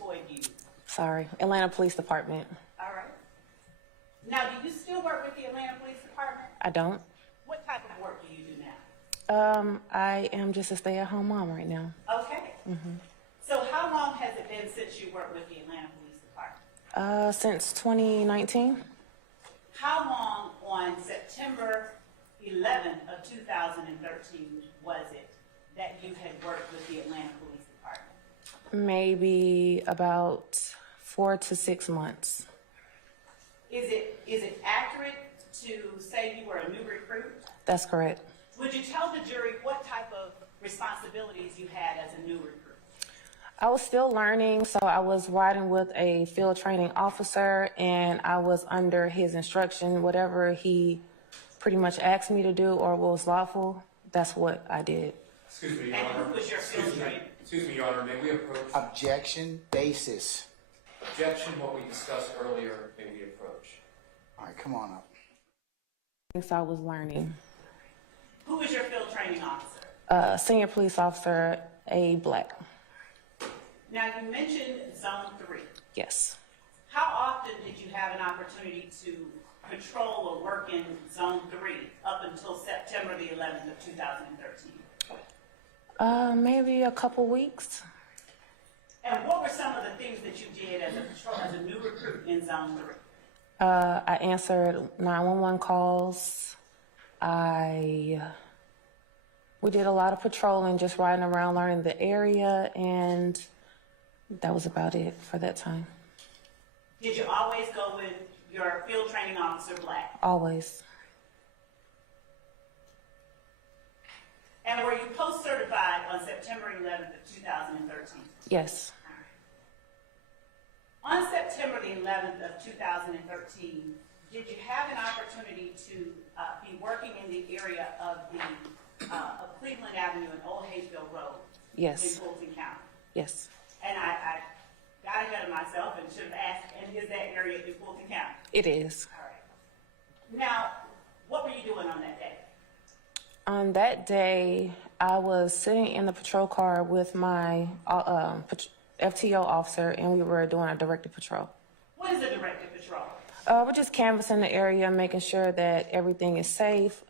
employed you? Sorry, Atlanta Police Department. All right. Now, do you still work with the Atlanta Police Department? I don't. What type of work do you do now? I am just a stay-at-home mom right now. Okay. So how long has it been since you worked with the Atlanta Police Department? Since 2019. How long on September 11th of 2013 was it that you had worked with the Atlanta Police Department? Maybe about 4 to 6 months. Is it accurate to say you were a new recruit? That's correct. Would you tell the jury what type of responsibilities you had as a new recruit? I was still learning, so I was riding with a field training officer, and I was under his instruction. Whatever he pretty much asked me to do or was lawful, that's what I did. Excuse me, Your And Honor. who was your field trainer? Excuse me, Your Honor. May we approach? Objection basis. Objection. What we discussed earlier. May we approach? All right, come on up. So I was learning. Who was your field training officer? Senior police officer, A. Black. Now, you mentioned Zone 3. Yes. How often did you have an opportunity to patrol or work in Zone 3 up until September the 11th of 2013? Maybe a couple weeks. And what were some of the things that you did as a new recruit in Zone 3? I answered 911 calls. We did a lot of patrolling, just riding around, learning the area, and that was about it for that time. Did you always go with your field training officer, Black? Always. And were you post-certified on September 11th of 2013? Yes. On September the 11th of 2013, did you have an opportunity to be working in the area of Cleveland Avenue and Old Hayesville Road? Yes. In Fulton County? Yes. And I got ahead of myself and should have asked, and is that area in Fulton County? It is. All right. Now, what were you doing on that day? On that day, I was sitting in the patrol car with my FTO officer, and we were doing a directed patrol. What is a directed patrol? We're just canvassing the area, making sure that everything is safe,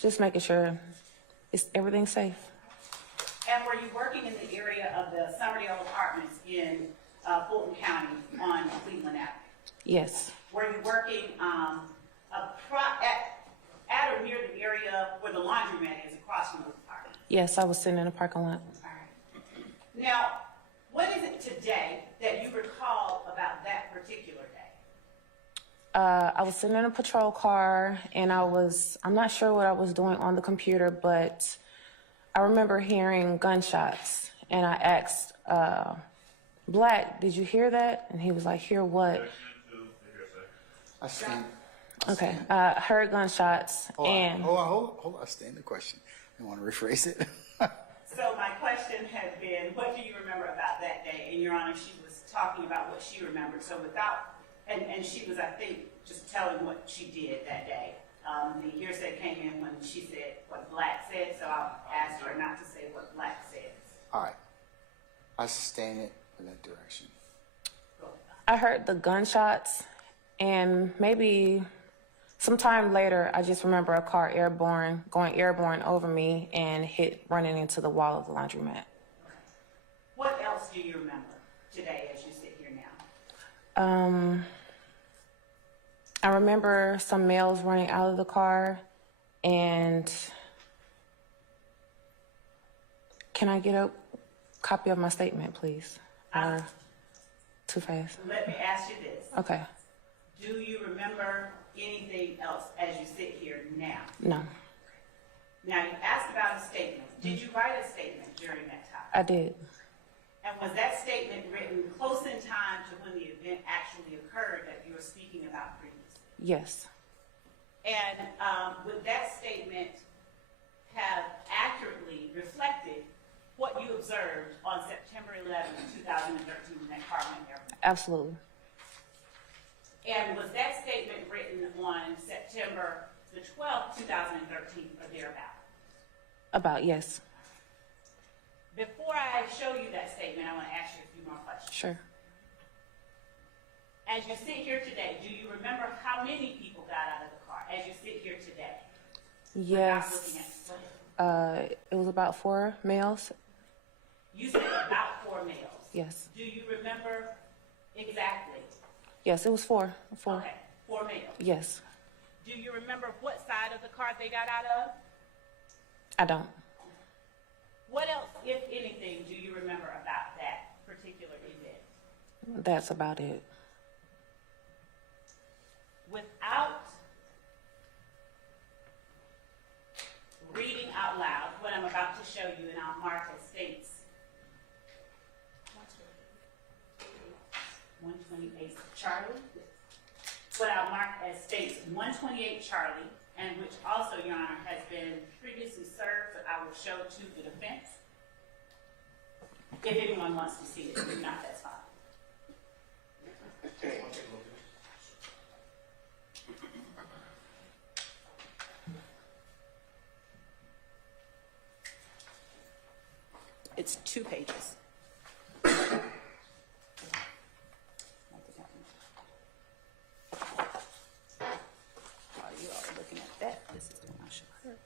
just making sure everything's safe. And were you working in the area of the Summerdale Apartments in Fulton County on Cleveland Avenue? Yes. Were you working at or near the area where the laundromat is across from those apartments? Yes, I was sitting in a parking lot. All right. Now, what is it today that you recall about that particular day? I was sitting in a patrol car, and I'm not sure what I was doing on the computer, but I remember hearing gunshots, and I asked, Black, did you hear that? And he was like, hear what? I stand. Okay, I heard gunshots, Hold on, and hold on. I stand the question. I want to rephrase it. So my question had been, what do you remember about that day? And Your Honor, she was talking about what she remembered. So and she was, I think, just telling what she did that day. The hearsay came in when she said what Black said, so I'll ask her not to say what Black said. All right. I stand it in that direction. I heard the gunshots, and maybe sometime later, I just remember a car going airborne over me and running into the wall of the laundromat. What else do you remember today as you sit here now? I remember some males running out of the car, and can I get a copy of my statement, please? Or too fast? Let me ask you this. Okay. Do you remember anything else as you sit here now? No, Now, you asked about a statement. Did you write a statement during that time? I did. And was that statement written close in time to when the event actually occurred that you were speaking about previously? Yes. And would that statement have accurately reflected what you observed on September 11th, 2013 when that car went airborne? Absolutely. And was that statement written on September the 12th, 2013 or thereabouts? About, yes. Before I show you that statement, I want to ask you a few more questions. Sure. As you sit here today, do you remember how many people got out of the car as you sit here today? Without looking at Yes. the footage? It was about 4 males. You said about 4 males. Yes. Do you remember exactly? Yes, it was 4. 4. Okay, 4 males. Yes. Do you remember what side of the car they got out of? I don't. What else, if anything, do you remember about that particular event? That's about it. Without reading out loud what I'm about to show you, and I'll mark as states 128 Charlie. What I'll mark as states 128 Charlie, and which also, Your Honor, has been previously served, but I will show to the defense. If anyone wants to see it, if not, that's fine. It's 2 pages. While you all are looking at that, this is the one I'll show her.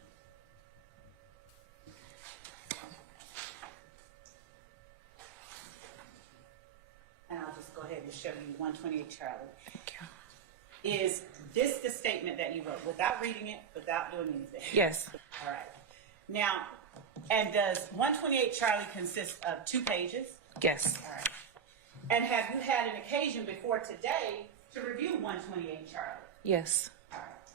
And I'll just go ahead and show you 128 Charlie. Thank you. Is this the statement that you wrote, without reading it, without doing anything? Yes. All right. Now, and does 128 Charlie consist of 2 pages? Yes. All right. And have you had an occasion before today to review 128 Charlie? Yes. All right.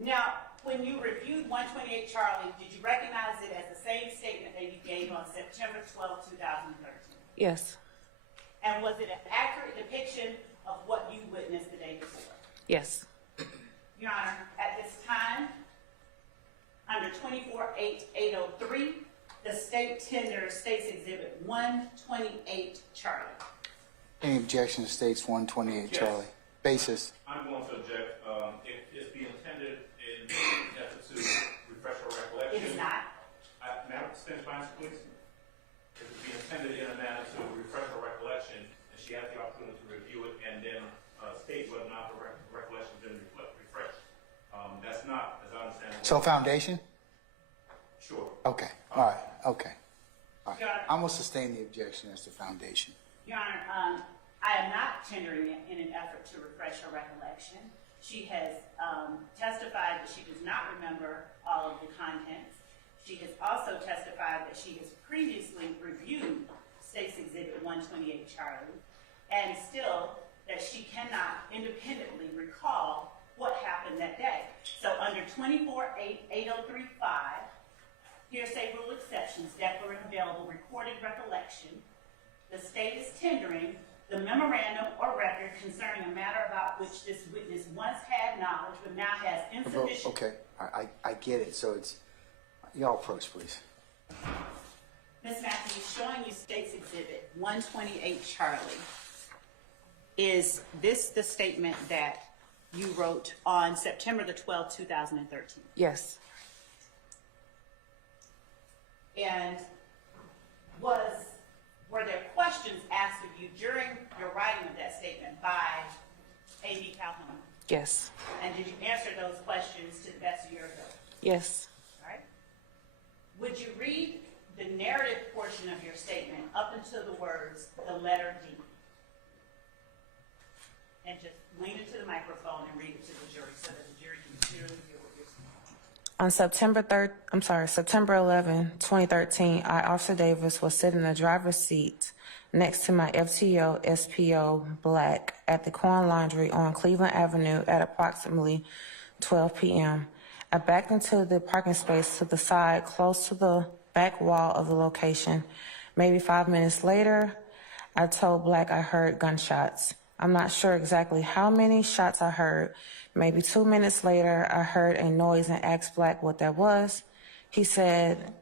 Now, when you reviewed 128 Charlie, did you recognize it as the same statement that you gave on September 12, 2013? Yes. And was it an accurate depiction of what you witnessed the day before? Yes. Your Honor, at this time, under 24-8-803, the state tender State's Exhibit 128 Charlie. Any objection to states 128 Yes. Charlie? Basis. I'm going to object. If it's being intended in an effort to refresh her recollection. It is not. Madam, stand by, please. If it's being intended in a manner to refresh her recollection, and she has the opportunity to review it and then state whether or not the recollection has been refreshed. That's not, as I understand it. So foundation? Sure. Okay. All right. Okay. All right. Your Honor. I'm going to sustain the objection as to foundation. Your Honor, I am not tendering it in an effort to refresh her recollection. She has testified that she does not remember all of the contents. She has also testified that she has previously reviewed State's Exhibit 128 Charlie, and still that she cannot independently recall what happened that day. So under 24-8-8035, hearsay rule exceptions, declaring available recorded recollection, the state is tendering the memorandum or record concerning a matter about which this witness once had knowledge but now has insufficient. Okay. I get it. So it's, y'all approach, please. Ms. Matthews, showing you State's Exhibit 128 Charlie. Is this the statement that you wrote on September the 12th, 2013? Yes. And were there questions asked of you during your writing of that statement by A.B. Calhoun? Yes. And did you answer those questions to the best of your ability? Yes. All right. Would you read the narrative portion of your statement up until the words, the letter D? And just lean into the microphone and read it to the jury so that the jury can clearly hear what you're saying. On September 11, 2013, I, Officer Davis, was sitting in the driver's seat next to my FTO SPO Black at the Corn Laundry on Cleveland Avenue at approximately 12 p.m. I backed into the parking space to the side close to the back wall of the location. Maybe 5 minutes later, I told Black I heard gunshots. I'm not sure exactly how many shots I heard. Maybe 2 minutes later, I heard a noise and asked Black what that was. He said,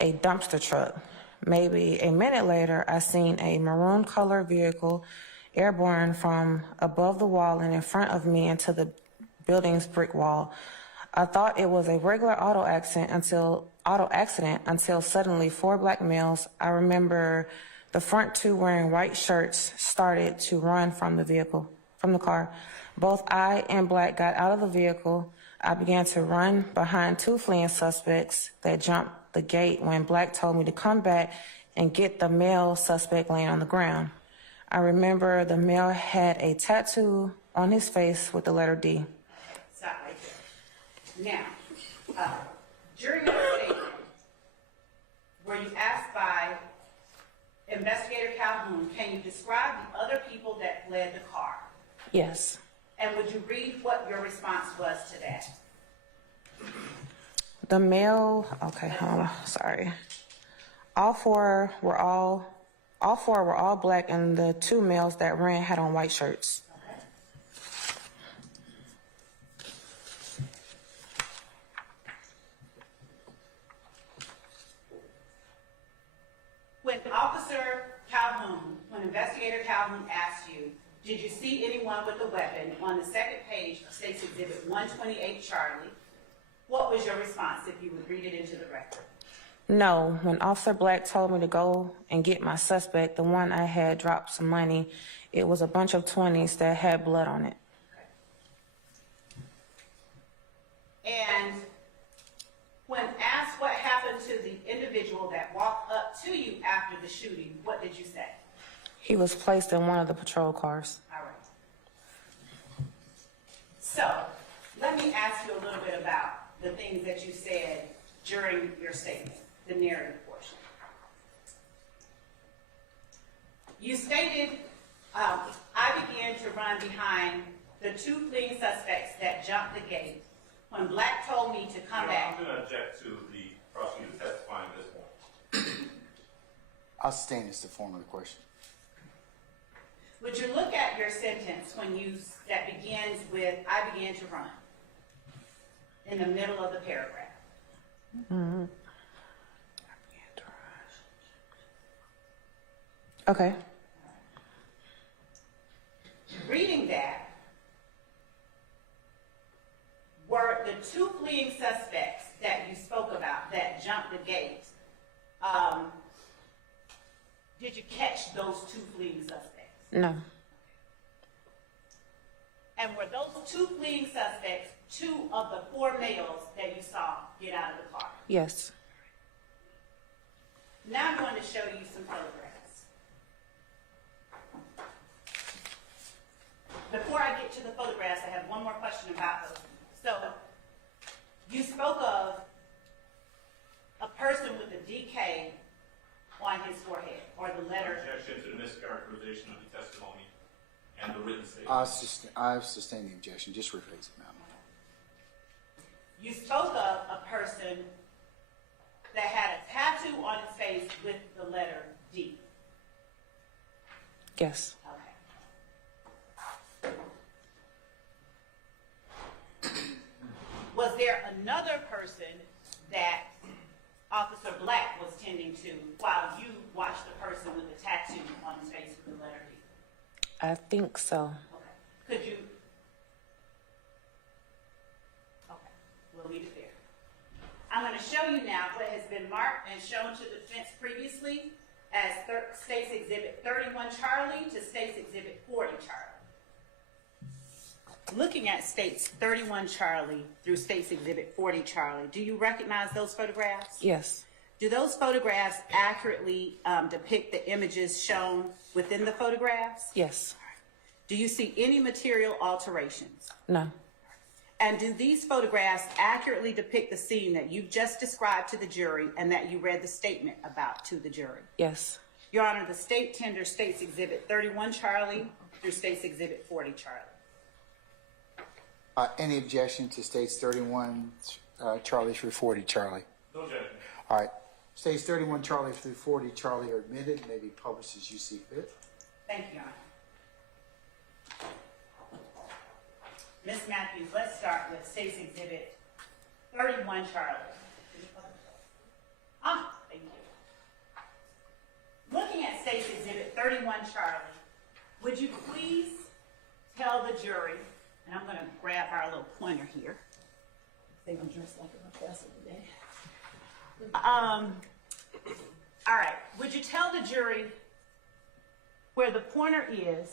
a dumpster truck. Maybe a minute later, I seen a maroon color vehicle airborne from above the wall and in front of me into the building's brick wall. I thought it was a regular auto accident until suddenly 4 black males, I remember the front 2 wearing white shirts, started to run from the car. Both I and Black got out of the vehicle. I began to run behind 2 fleeing suspects that jumped the gate when Black told me to come back and get the male suspect laying on the ground. I remember the male had a tattoo on his face with the letter D. Stop right there. Now, during your statement, were you asked by Investigator Calhoun, can you describe the other people that fled the car? Yes. And would you read what your response was to that? The male, okay, hold on, sorry. All four were all black, and the 2 males that ran had on white shirts. Okay. When Investigator Calhoun asked you, did you see anyone with a weapon on the second page of State's Exhibit 128 Charlie, what was your response if you would read it into the record? No, when Officer Black told me to go and get my suspect, the one I had dropped some money, it was a bunch of 20s that had blood on it. Okay. And when asked what happened to the individual that walked up to you after the shooting, what did you say? He was placed in one of the patrol cars. All right. So, let me ask you a little bit about the things that you said during your statement, the narrative portion. You stated, I began to run behind the 2 fleeing suspects that jumped the gate when Black told me to come back. I'm going to object to the prosecutor testifying at this point. I'll sustain it's the form of the question. Would you look at your sentence that begins with, I began to run, in the middle of the paragraph? Mm-hmm. Okay. Reading that, were the 2 fleeing suspects that you spoke about that jumped the gate, did you catch those 2 fleeing suspects? No. And were those 2 fleeing suspects 2 of the 4 males that you saw get out of the car? Yes. Now I'm going to show you some photographs. Before I get to the photographs, I have one more question about those. So, you spoke of a person with a DK on his forehead, or the letter. Objection to the mischaracterization of the testimony and the written statement. I've sustained the objection. Just rephrase it, ma'am. You spoke of a person that had a tattoo on his face with the letter D. Yes. Okay. Was there another person that Officer Black was tending to while you watched the person with the tattoo on his face with the letter D? I think so. Okay. Could you? Okay, we'll leave it there. I'm going to show you now what has been marked and shown to the defense previously as State's Exhibit 31 Charlie to State's Exhibit 40 Charlie. Looking at State's 31 Charlie through State's Exhibit 40 Charlie, do you recognize those photographs? Yes. Do those photographs accurately depict the images shown within the photographs? Yes. Do you see any material alterations? No. And do these photographs accurately depict the scene that you've just described to the jury and that you read the statement about to the jury? Yes. Your Honor, the state tenders State's Exhibit 31 Charlie through State's Exhibit 40 Charlie. Any objection to States 31 Charlie through 40 Charlie? No objection. All right. States 31 Charlie through 40 Charlie are admitted and may be published as you see fit. Thank you, Your Honor. Ms. Matthews, let's start with State's Exhibit 31 Charlie. Thank you. Looking at State's Exhibit 31 Charlie, would you please tell the jury, and I'm going to grab our little pointer here, think I'm dressed like a professor today. All right. Would you tell the jury where the pointer is,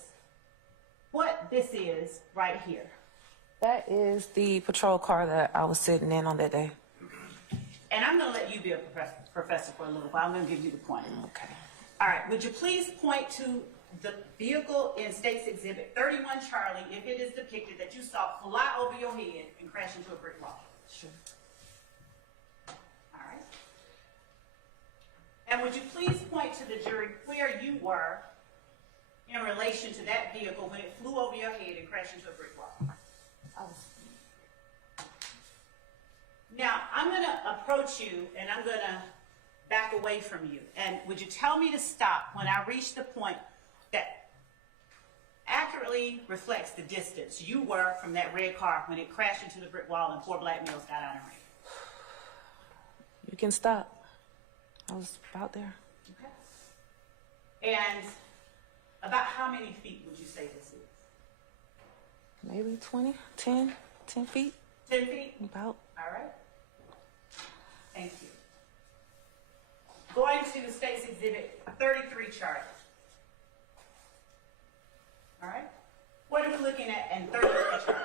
what this is right here? That is the patrol car that I was sitting in on that day. And I'm going to let you be a professor for a little while. I'm going to give you the pointer. Okay. All right. Would you please point to the vehicle in State's Exhibit 31 Charlie if it is depicted that you saw fly over your head and crash into a brick wall? Sure. All right. And would you please point to the jury where you were in relation to that vehicle when it flew over your head and crashed into a brick wall? Now, I'm going to approach you and I'm going to back away from you. And would you tell me to stop when I reach the point that accurately reflects the distance you were from that red car when it crashed into the brick wall and 4 black males got out and ran? You can stop. I was about there. Okay. And about how many feet would you say this is? Maybe 20, 10 feet, 10 feet? about. All right. Thank you. Going to State's Exhibit 33 Charlie. All right. What are we looking at in 33 Charlie?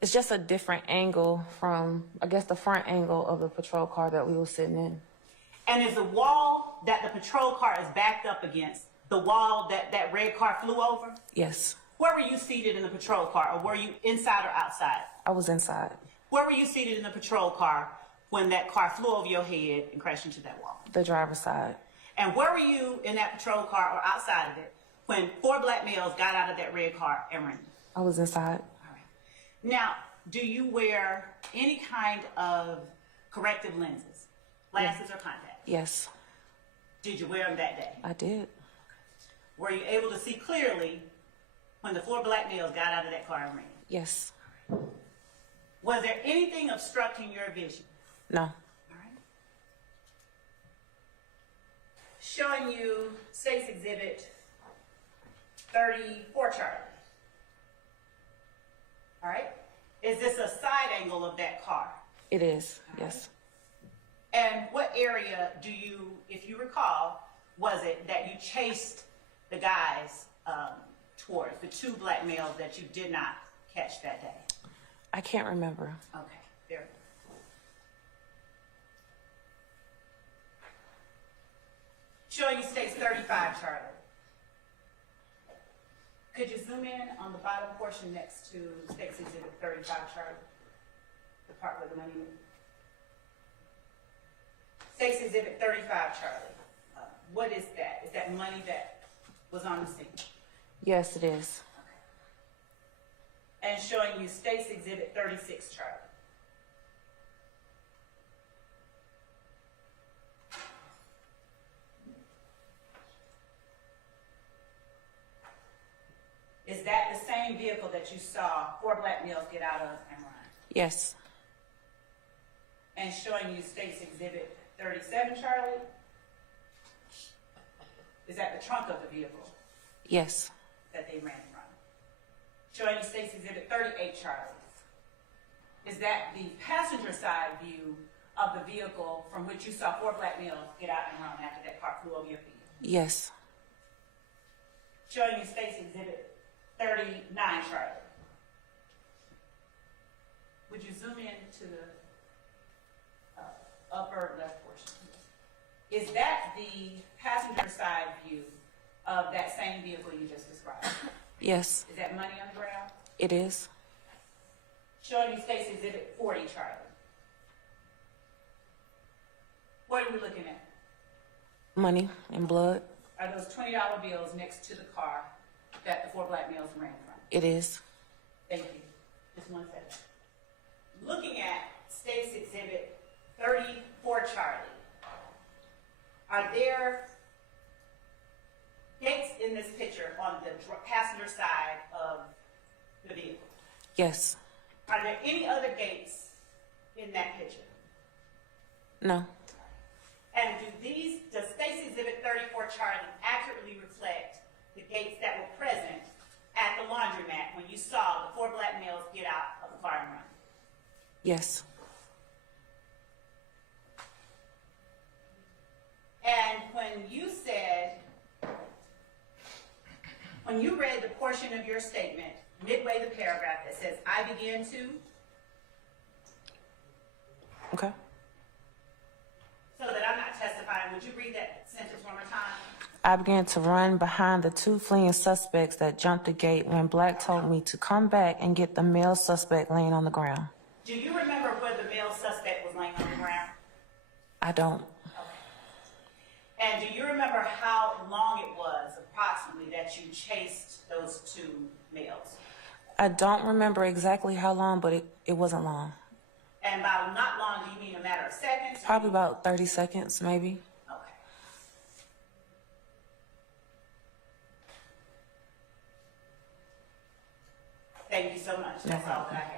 It's just a different angle from, I guess, the front angle of the patrol car that we were sitting in. And is the wall that the patrol car is backed up against the wall that that red car flew over? Yes, Where were you seated in the patrol car, or were you inside or outside? I was inside, Where were you seated in the patrol car when that car flew over your head and crashed into that wall? the driver's side. And where were you in that patrol car or outside of it when 4 black males got out of that red car and ran? I was inside. All right. Now, do you wear any kind of corrective lenses, glasses or contacts? Yes, Did you wear them that day? I did. Were you able to see clearly when the 4 black males got out of that car and ran? Yes. Was there anything obstructing your vision? No. All right. Showing you State's Exhibit 34 Charlie. All right. Is this a side angle of that car? It is. Yes. And what area do you, if you recall, was it that you chased the guys towards, the 2 black males that you did not catch that day? I can't remember. Okay, there. Showing you State's 35 Charlie. Could you zoom in on the bottom portion next to State's Exhibit 35 Charlie? The part where the money is. State's Exhibit 35 Charlie. What is that? Is that money that was on the scene? Yes, it is. And showing you State's Exhibit 36 Charlie. Is that the same vehicle that you saw 4 black males get out of and run? Yes. And showing you State's Exhibit 37 Charlie? Is that the trunk of the vehicle Yes. that they ran from? Showing you State's Exhibit 38 Charlie. Is that the passenger side view of the vehicle from which you saw 4 black males get out and run after that car flew over your feet? Yes. Showing you State's Exhibit 39 Charlie. Would you zoom in to the upper left portion? Is that the passenger side view of that same vehicle you just described? Yes, Is that money on the ground? it is. Showing you State's Exhibit 40 Charlie. What are we looking at? Money and blood. Are those $20 bills next to the car that the 4 black males ran from? It is. Thank you. Just one second. Looking at State's Exhibit 34 Charlie, are there gates in this picture on the passenger side of the vehicle? Yes. Are there any other gates in that picture? No. And does State's Exhibit 34 Charlie accurately reflect the gates that were present at the laundromat when you saw the 4 black males get out of the car and run? Yes. And when you read the portion of your statement, midway the paragraph that says, I began to, Okay. so that I'm not testifying, would you read that sentence one more time? I began to run behind the two fleeing suspects that jumped the gate when Black told me to come back and get the male suspect laying on the ground. Do you remember where the male suspect was laying on the ground? I don't. And do you remember how long it was, approximately, that you chased those two males? I don't remember exactly how long, but it wasn't long. And by not long, do you mean a matter of seconds? Probably about 30 seconds, maybe. Okay. Thank you so much. That's all that I have.